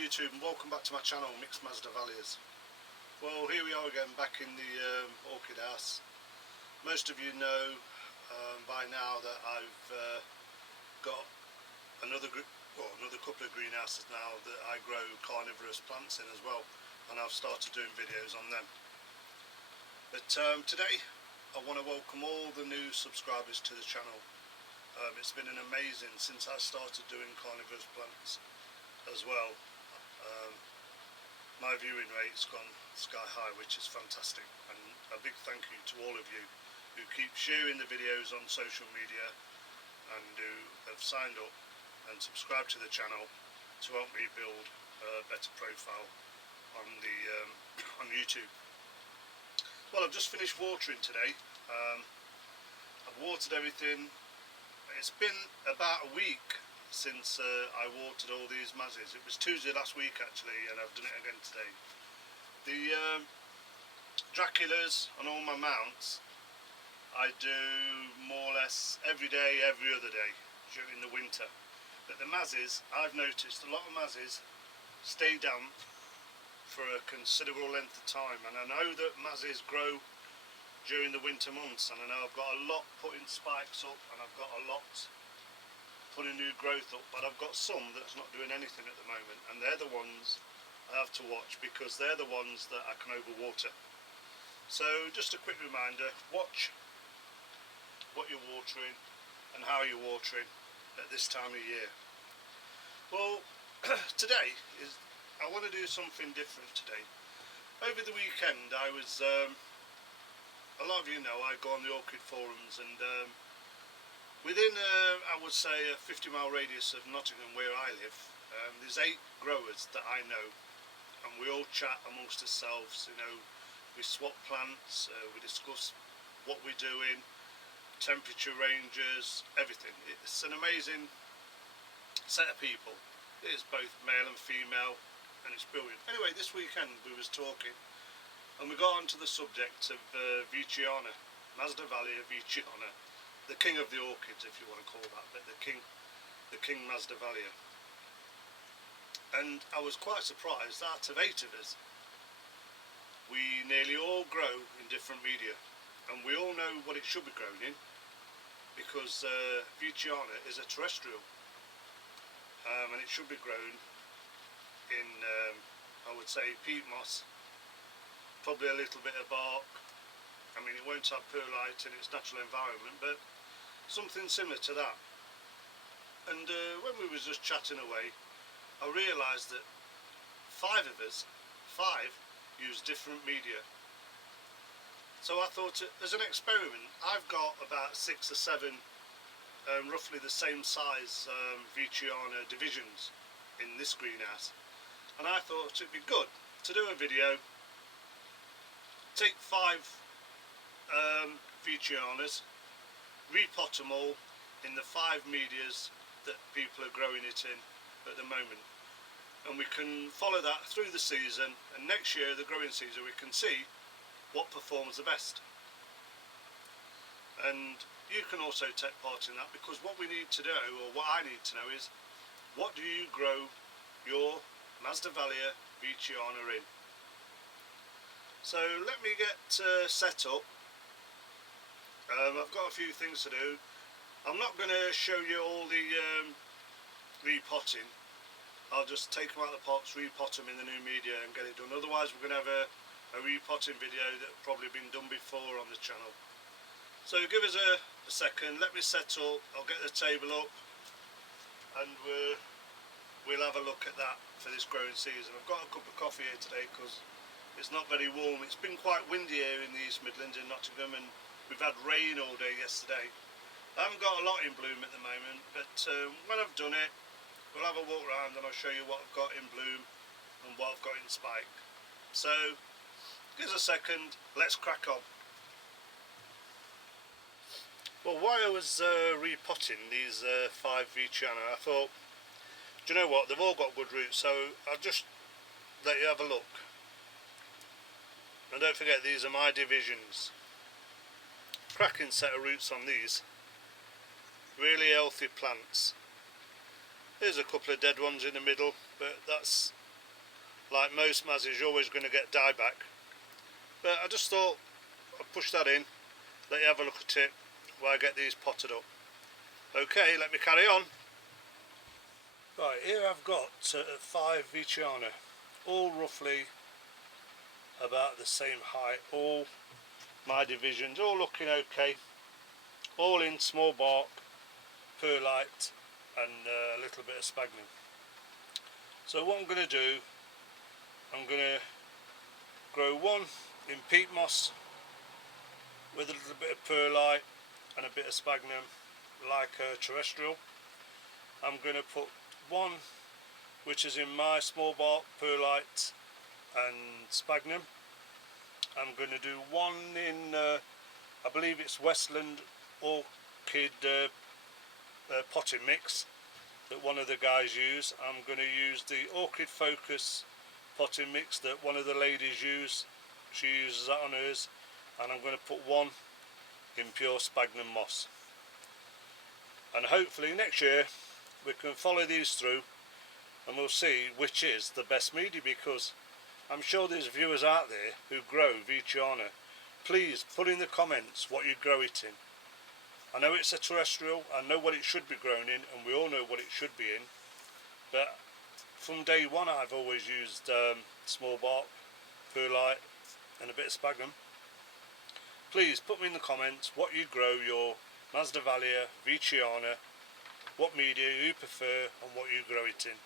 YouTube, and welcome back to my channel, Mixed Masdevallias. Well, here we are again, back in the orchid house. Most of you know by now that I've got another couple of greenhouses now that I grow carnivorous plants in as well, and I've started doing videos on them. But today I want to welcome all the new subscribers to the channel. It's been an amazing since I started doing carnivorous plants as well. My viewing rate's gone sky high, which is fantastic, and a big thank you to all of you who keep sharing the videos on social media and who have signed up and subscribed to the channel to help me build a better profile on the on YouTube. Well, I've just finished watering today. I've watered everything. It's been about a week since I watered all these mazzies. It was Tuesday last week actually, and I've done it again today. The Draculas and all my mounts I do more or less every day, every other day during the winter. But the mazzies, I've noticed a lot of mazzies stay damp for a considerable length of time, and I know that mazzies grow during the winter months, and I know I've got a lot putting spikes up and I've got a lot putting new growth up, but I've got some that's not doing anything at the moment, and they're the ones I have to watch because they're the ones that I can overwater. So just a quick reminder, watch what you're watering and how you're watering at this time of year. Well, today I want to do something different today. Over the weekend I was a lot of you know I go on the orchid forums, and within I would say a 50-mile radius of Nottingham where I live, there's 8 growers that I know, and we all chat amongst ourselves. You know, we swap plants, we discuss what we're doing, temperature ranges, everything. It's an amazing set of people. It is both male and female, and it's brilliant. Anyway, this weekend we was talking, and we got onto the subject of Veitchiana, Masdevallia Veitchiana, the king of the orchids, if you want to call that, but the king Masdevallia. And I was quite surprised that out of 8 of us, we nearly all grow in different media, and we all know what it should be grown in, because Veitchiana is a terrestrial, and it should be grown in, I would say, peat moss, probably a little bit of bark. I mean, it won't have perlite in its natural environment, but something similar to that. And when we was just chatting away, I realised that 5 of us, 5, use different media. So I thought, as an experiment, I've got about 6 or 7 roughly the same size Veitchiana divisions in this greenhouse, and I thought it'd be good to do a video, take 5 Veitchianas, repot them all in the 5 medias that people are growing it in at the moment, and we can follow that through the season, and next year, the growing season, we can see what performs the best. And you can also take part in that, because what we need to know, or what I need to know, is what do you grow your Masdevallia Veitchiana in? So let me get set up. I've got a few things to do. I'm not going to show you all the repotting. I'll just take them out of the pots, repot them in the new media and get it done. Otherwise we're going to have a repotting video that's probably been done before on the channel. So give us a second, let me set up, I'll get the table up, and we'll have a look at that for this growing season. I've got a cup of coffee here today because it's not very warm. It's been quite windy here in the East Midlands in Nottingham, and we've had rain all day yesterday. I haven't got a lot in bloom at the moment, but when I've done it, we'll have a walk around and I'll show you what I've got in bloom and what I've got in spike. So, give us a second, let's crack on. Well, while I was repotting these 5 Veitchiana, I thought, do you know what, they've all got good roots, so I'll just let you have a look. And don't forget, these are my divisions. Cracking set of roots on these. Really healthy plants. There's a couple of dead ones in the middle, but that's like most mazzies, you're always going to get dieback. But I just thought I'd push that in, let you have a look at it while I get these potted up. Okay, let me carry on. Right, here I've got 5 Veitchiana, all roughly about the same height, all my divisions, all looking okay, all in small bark, perlite and a little bit of sphagnum. So what I'm going to do, I'm going to grow one in peat moss with a little bit of perlite and a bit of sphagnum, like terrestrial. I'm going to put one which is in my small bark, perlite and sphagnum. I'm going to do one in I believe it's Westland Orchid potting mix that one of the guys use. I'm going to use the Orchid Focus potting mix that one of the ladies use. She uses that on hers, and I'm going to put one in pure sphagnum moss. And hopefully next year we can follow these through and we'll see which is the best media, because I'm sure there's viewers out there who grow Veitchiana. Please put in the comments what you grow it in. I know it's a terrestrial, I know what it should be grown in, and we all know what it should be in, but from day one I've always used small bark, perlite and a bit of sphagnum. Please put me in the comments what you grow your Masdevallia Veitchiana, what media you prefer and what you grow it in.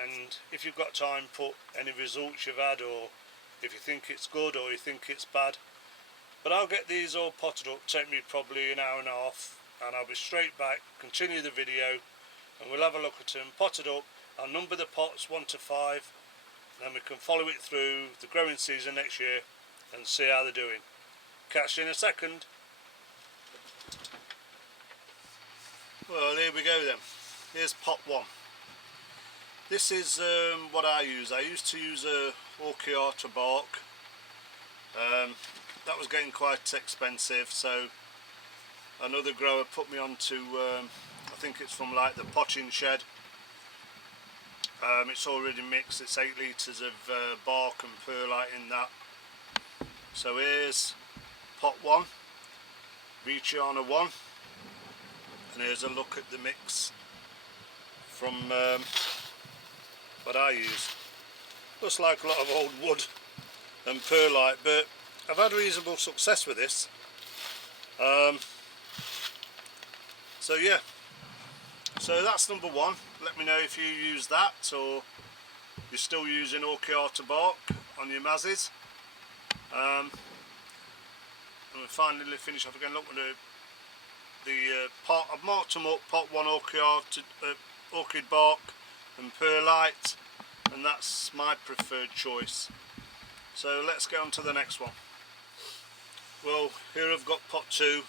And if you've got time, put any results you've had, or if you think it's good or you think it's bad. But I'll get these all potted up, take me probably an hour and a half, and I'll be straight back, continue the video, and we'll have a look at them potted up. I'll number the pots 1 to 5, then we can follow it through the growing season next year and see how they're doing. Catch you in a second. Well, here we go then. Here's pot 1. This is what I use. I used to use a Orchiata bark. That was getting quite expensive, so another grower put me on to, I think it's from like the potting shed. It's already mixed, it's 8 litres of bark and perlite in that. So here's pot 1, Veitchiana 1, and here's a look at the mix from what I use. Looks like a lot of old wood and perlite, but I've had reasonable success with this. So yeah, so that's number 1. Let me know if you use that or you're still using Orchiata bark on your mazzies. And we finally finish off again. Look at the pot. I've marked them up. Pot 1 orchid bark and perlite, and that's my preferred choice. So let's get on to the next one. Well, here I've got pot 2,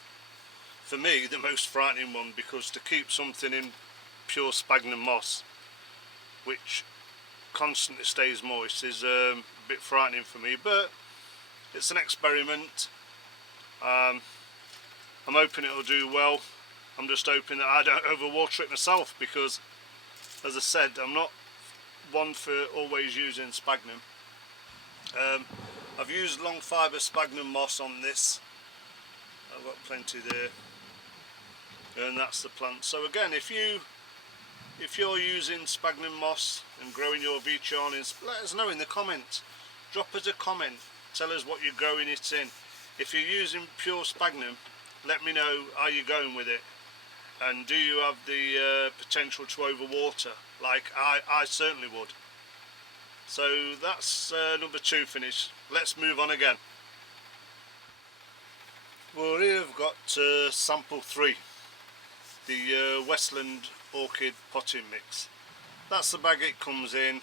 for me the most frightening one, because to keep something in pure sphagnum moss which constantly stays moist is a bit frightening for me, but it's an experiment. I'm hoping it'll do well. I'm just hoping that I don't overwater it myself, because as I said, I'm not one for always using sphagnum. I've used long fibre sphagnum moss on this. I've got plenty there, and that's the plant. So again, if you're using sphagnum moss and growing your Veitchiana, let us know in the comments. Drop us a comment, tell us what you're growing it in. If you're using pure sphagnum, let me know how you're going with it, and do you have the potential to overwater, like I certainly would. So that's number 2 finished. Let's move on again. Well, here I've got sample 3, the Westland Orchid potting mix. That's the bag it comes in,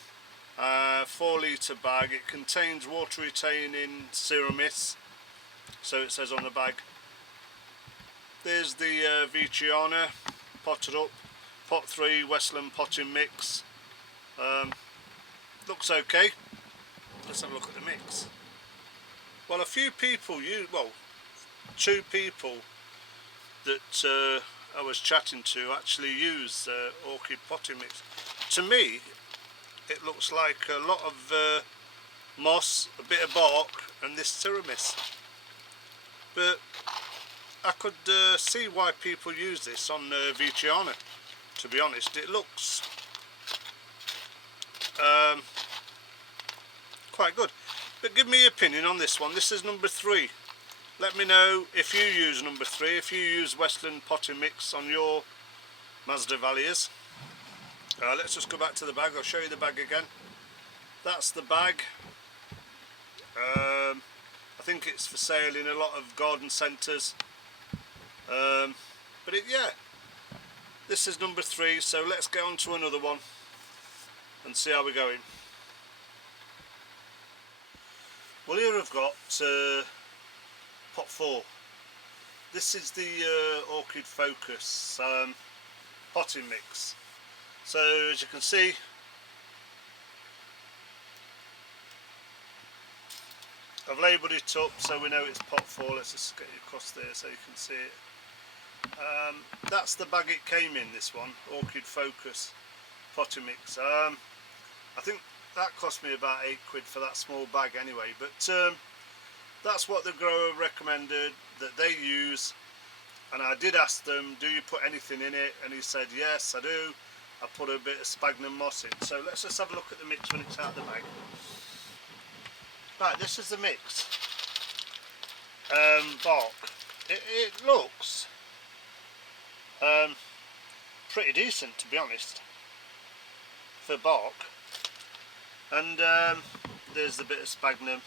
4 litre bag. It contains water retaining ceramide, so it says on the bag. There's the Veitchiana potted up, pot 3 Westland potting mix. Looks okay. Let's have a look at the mix. Well, a few people well, 2 people that I was chatting to actually use orchid potting mix. To me, it looks like a lot of moss, a bit of bark, and this ceramis. But I could see why people use this on Veitchiana. To be honest, it looks quite good. But give me your opinion on this one. This is number 3. Let me know if you use number 3, if you use Westland potting mix on your Masdevallias. Let's just go back to the bag. I'll show you the bag again. That's the bag. I think it's for sale in a lot of garden centres. But yeah, this is number 3. So let's get on to another one and see how we're going. Well, here I've got pot 4. This is the Orchid Focus potting mix. So as you can see, I've labelled it up so we know it's pot 4. Let's just get it across there so you can see it. That's the bag it came in, this one, Orchid Focus potting mix. I think that cost me about £8 for that small bag anyway, but that's what the grower recommended that they use, and I did ask them, do you put anything in it, and he said yes I do. I put a bit of sphagnum moss in. So let's just have a look at the mix when it's out of the bag. Right, this is the mix. Bark. It looks pretty decent, to be honest, for bark. And there's the bit of sphagnum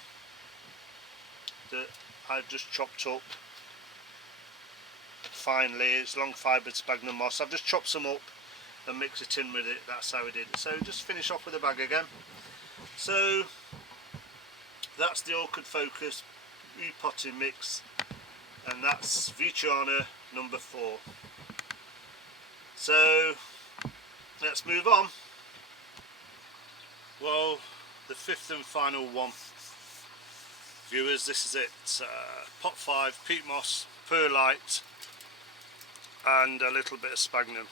that I've just chopped up finely. It's long fibred sphagnum moss. I've just chopped some up and mix it in with it. That's how I did it. So just finish off with the bag again. So that's the Orchid Focus repotting mix, and that's Veitchiana number 4. So let's move on. Well, the 5th and final one, viewers, this is it. Pot 5, peat moss, perlite, and a little bit of sphagnum.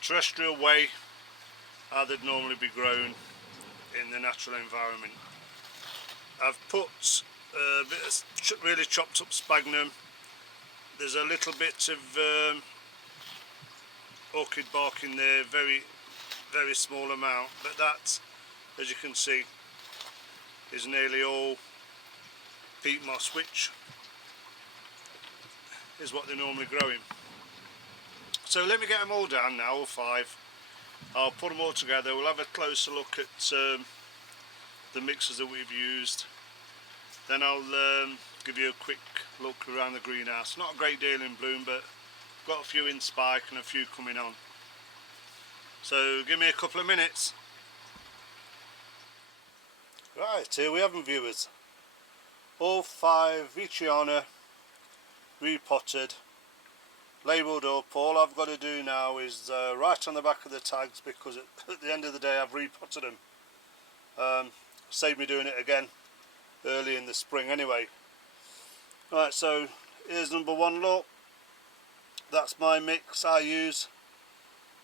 Terrestrial way, how they'd normally be grown in the natural environment. I've put a bit of really chopped up sphagnum. There's a little bit of orchid bark in there, very small amount, but that, as you can see, is nearly all peat moss, which is what they're normally growing. So let me get them all down now, all 5. I'll put them all together. We'll have a closer look at the mixes that we've used. Then I'll give you a quick look around the greenhouse. Not a great deal in bloom, but got a few in spike and a few coming on. So give me a couple of minutes. Right, here we have them, viewers. All 5 Veitchiana repotted, labelled up. All I've got to do now is write on the back of the tags, because at the end of the day I've repotted them. Saved me doing it again early in the spring anyway. Right, so here's number 1, look. That's my mix I use.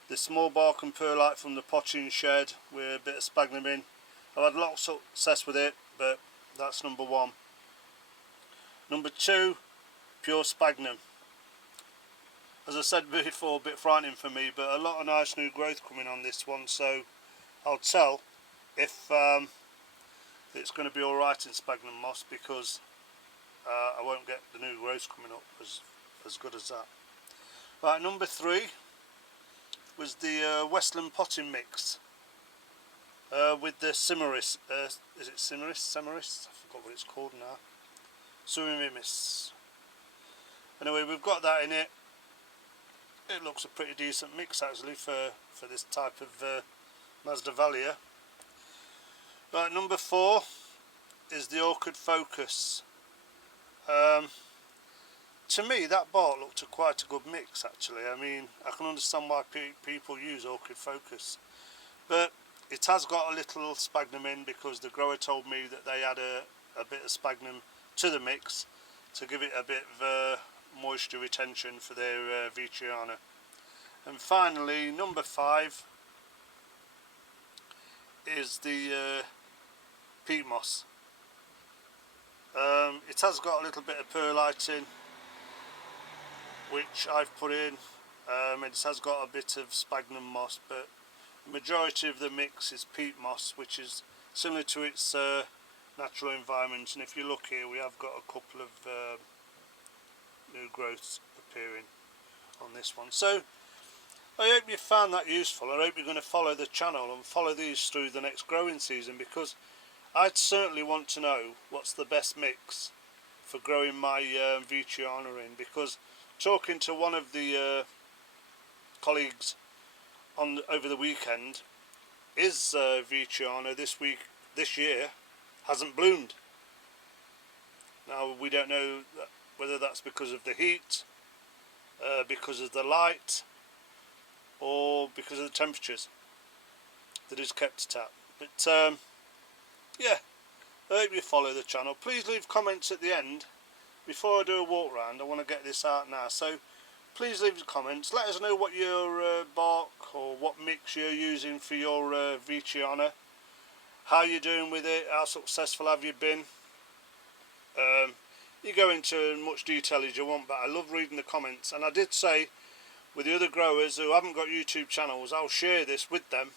The small bark and perlite from the potting shed with a bit of sphagnum in. I've had a lot of success with it, but that's number 1. Number 2, pure sphagnum. As I said before, a bit frightening for me, but a lot of nice new growth coming on this one, so I'll tell if it's going to be alright in sphagnum moss, because I won't get the new growth coming up as good as that. Right, number 3 was the Westland potting mix with the Cimaris. Is it Cimaris? Samaris? I forgot what it's called now. Surimis. Anyway, we've got that in it. It looks a pretty decent mix actually for this type of Masdevallia. Right, number 4 is the Orchid Focus. To me, that bark looked quite a good mix actually. I mean, I can understand why people use Orchid Focus, but it has got a little sphagnum in, because the grower told me that they add a bit of sphagnum to the mix to give it a bit of moisture retention for their Veitchiana. And finally, number 5 is the peat moss. It has got a little bit of perlite in, which I've put in. It has got a bit of sphagnum moss, but the majority of the mix is peat moss, which is similar to its natural environment. And if you look here, we have got a couple of new growths appearing on this one. So I hope you found that useful. I hope you're going to follow the channel and follow these through the next growing season, because I'd certainly want to know what's the best mix for growing my Veitchiana in, because talking to one of the colleagues over the weekend, his Veitchiana this year hasn't bloomed. Now we don't know whether that's because of the heat, because of the light, or because of the temperatures that is kept at. But yeah, I hope you follow the channel. Please leave comments at the end. Before I do a walk round, I want to get this out now, so please leave comments. Let us know what your bark or what mix you're using for your Veitchiana, how you're doing with it, how successful have you been. You go into much detail as you want, but I love reading the comments. And I did say with the other growers who haven't got YouTube channels, I'll share this with them,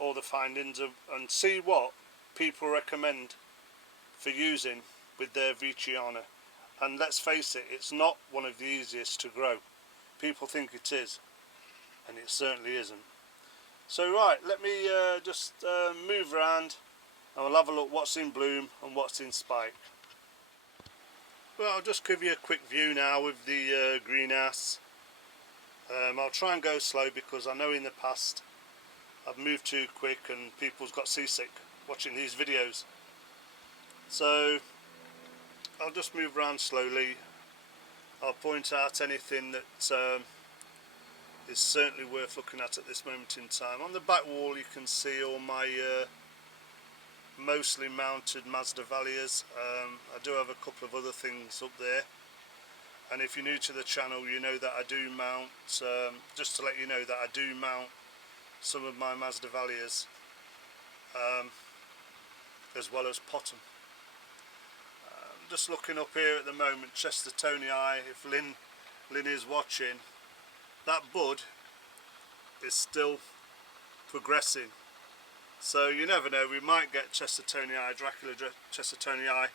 all the findings and see what people recommend for using with their Veitchiana. And let's face it, it's not one of the easiest to grow. People think it is, and it certainly isn't. So right, let me just move around and we'll have a look what's in bloom and what's in spike. Well, I'll just give you a quick view now with the greenhouse. I'll try and go slow because I know in the past I've moved too quick and people's got seasick watching these videos. So I'll just move around slowly. I'll point out anything that is certainly worth looking at this moment in time. On the back wall you can see all my mostly mounted Masdevallias. I do have a couple of other things up there, and if you're new to the channel you know that I do mount, just to let you know that I do mount some of my Masdevallias as well as pot them. Just looking up here at the moment, Chestertonii, if Lynn is watching, that bud is still progressing. So you never know, we might get Chestertonii, Dracula Chestertonii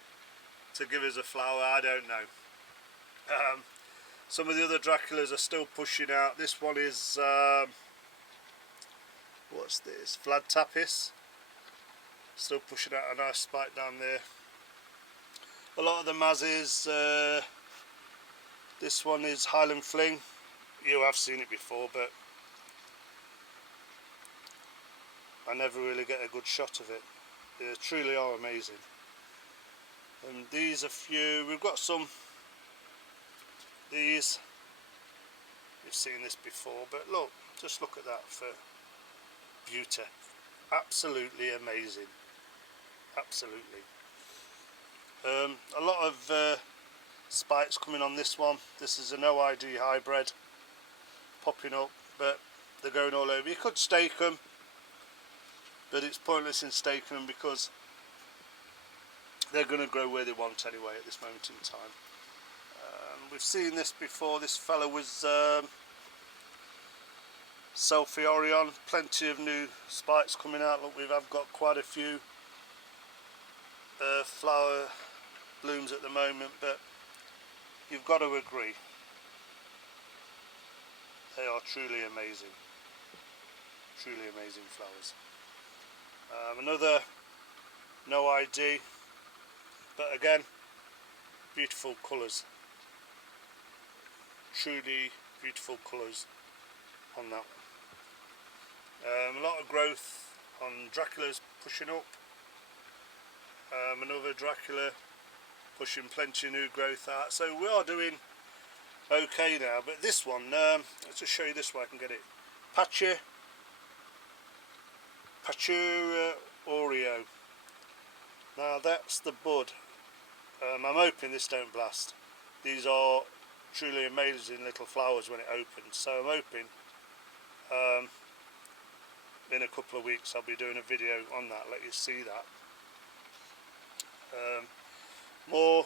to give us a flower, I don't know. Some of the other Draculas are still pushing out. This one is, what's this, Vlad Tapis, still pushing out a nice spike down there. A lot of the Mazes, this one is Highland Fling. You have seen it before, but I never really get a good shot of it. They truly are amazing. And these are few. We've got some. These, you've seen this before, but look, just look at that for beauty. Absolutely amazing. Absolutely. A lot of spikes coming on this one. This is an OID hybrid popping up, but they're going all over. You could stake them, but it's pointless in staking them because they're going to grow where they want anyway at this moment in time. We've seen this before. This fellow was Selfie Orion. Plenty of new spikes coming out. Look, I've got quite a few flower blooms at the moment, but you've got to agree they are truly amazing flowers. Another no ID, but again beautiful colours, truly beautiful colours on that one. A lot of growth on Dracula's pushing up. Another Dracula pushing plenty of new growth out, so we are doing okay now. But this one, let's just show you this way I can get it. Pachura Oreo. Now that's the bud. I'm hoping this don't blast. These are truly amazing little flowers when it opens, so I'm hoping in a couple of weeks I'll be doing a video on that, let you see that. More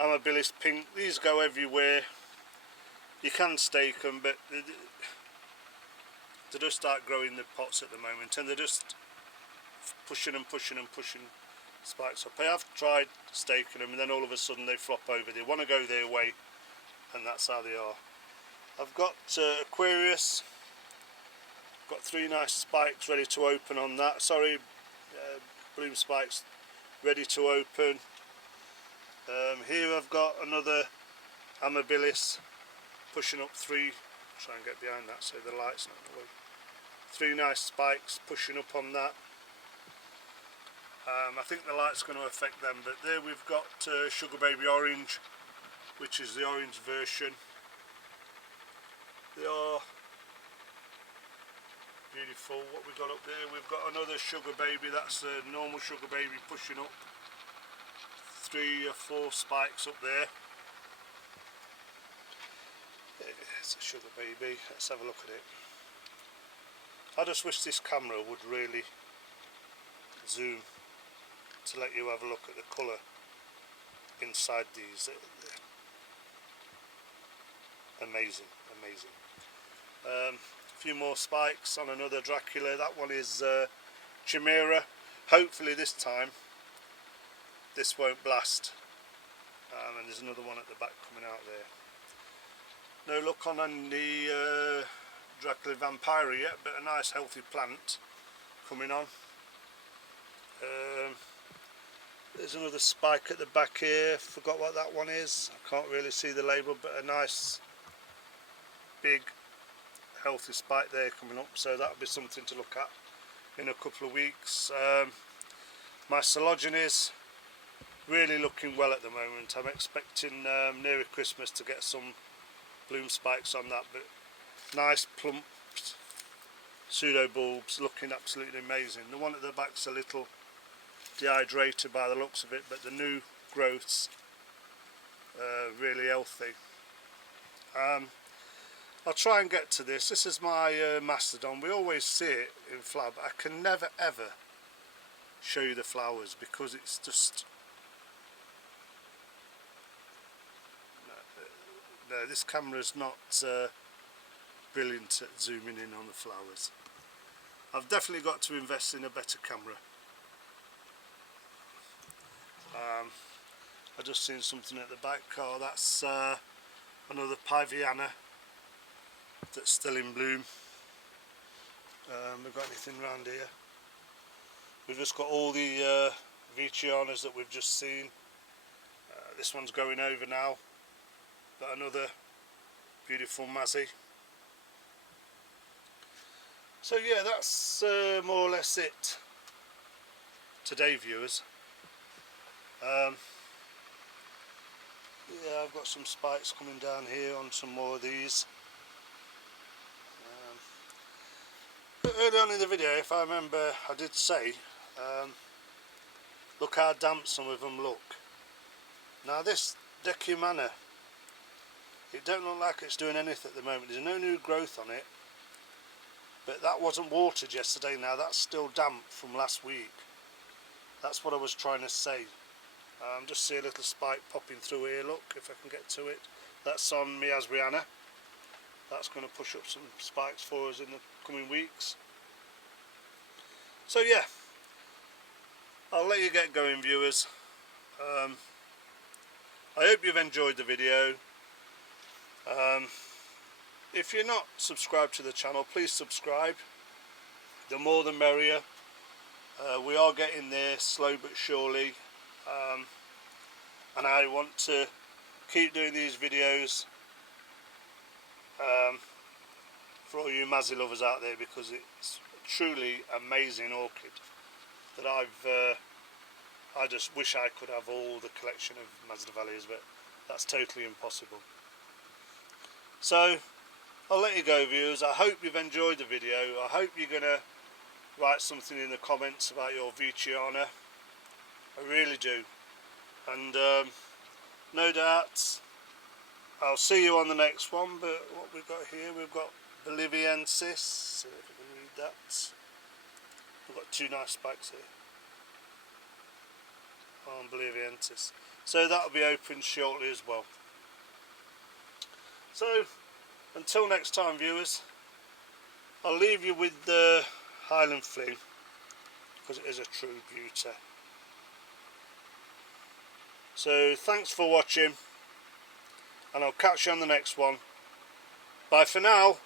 Amabilis pink. These go everywhere. You can stake them, but they just start growing the pots at the moment, and they're just pushing spikes up. I have tried staking them, and then all of a sudden they flop over. They want to go their way, and that's how they are. I've got Aquarius. Got 3 nice spikes ready to open on that. Sorry, bloom spikes ready to open. Here I've got another Amabilis pushing up 3. Try and get behind that so the light's not in the way. 3 nice spikes pushing up on that. I think the light's going to affect them, but there we've got Sugar Baby Orange, which is the orange version. They are beautiful. What we've got up there, we've got another Sugar Baby. That's a normal Sugar Baby pushing up 3 or 4 spikes up there. It's a Sugar Baby. Let's have a look at it. I just wish this camera would really zoom to let you have a look at the colour inside these. Amazing. A few more spikes on another Dracula. That one is Chimera. Hopefully this time this won't blast. And there's another one at the back coming out there. No luck on the Dracula Vampire yet, but a nice healthy plant coming on. There's another spike at the back here. Forgot what that one is. I can't really see the label, but a nice big healthy spike there coming up, so that'll be something to look at in a couple of weeks. My Coleogenes really looking well at the moment. I'm expecting nearer Christmas to get some bloom spikes on that, but nice plump pseudo bulbs looking absolutely amazing. The one at the back's a little dehydrated by the looks of it, but the new growths really healthy. I'll try and get to this. This is my Mastodon. We always see it in flower, but I can never ever show you the flowers because it's just no, this camera's not brilliant at zooming in on the flowers. I've definitely got to invest in a better camera. I just seen something at the back. Oh, that's another Veitchiana that's still in bloom. We've got anything around here? We've just got all the Veitchianas that we've just seen. This one's going over now, but another beautiful Mazzy. So yeah, that's more or less it today, viewers. Yeah, I've got some spikes coming down here on some more of these. But early on in the video, if I remember, I did say, look how damp some of them look. Now this Veitchiana, it don't look like it's doing anything at the moment. There's no new growth on it, but that wasn't watered yesterday. Now that's still damp from last week. That's what I was trying to say. Just see a little spike popping through here, look, if I can get to it. That's on Masdevallia. That's going to push up some spikes for us in the coming weeks. So yeah, I'll let you get going, viewers. I hope you've enjoyed the video. If you're not subscribed to the channel, please subscribe. The more the merrier. We are getting there slowly but surely. And I want to keep doing these videos for all you Mazzy lovers out there, because it's a truly amazing orchid that I just wish I could have all the collection of Masdevallias, but that's totally impossible. So I'll let you go, viewers. I hope you've enjoyed the video. I hope you're going to write something in the comments about your Veitchiana. I really do. And no doubt I'll see you on the next one. But what we've got here, we've got Boliviensis, see if I can read that. We've got two nice spikes here. Unbelievable. So that'll be open shortly as well. So until next time, viewers, I'll leave you with the Highland Flea, because it is a true beauty. So thanks for watching, and I'll catch you on the next one. Bye for now.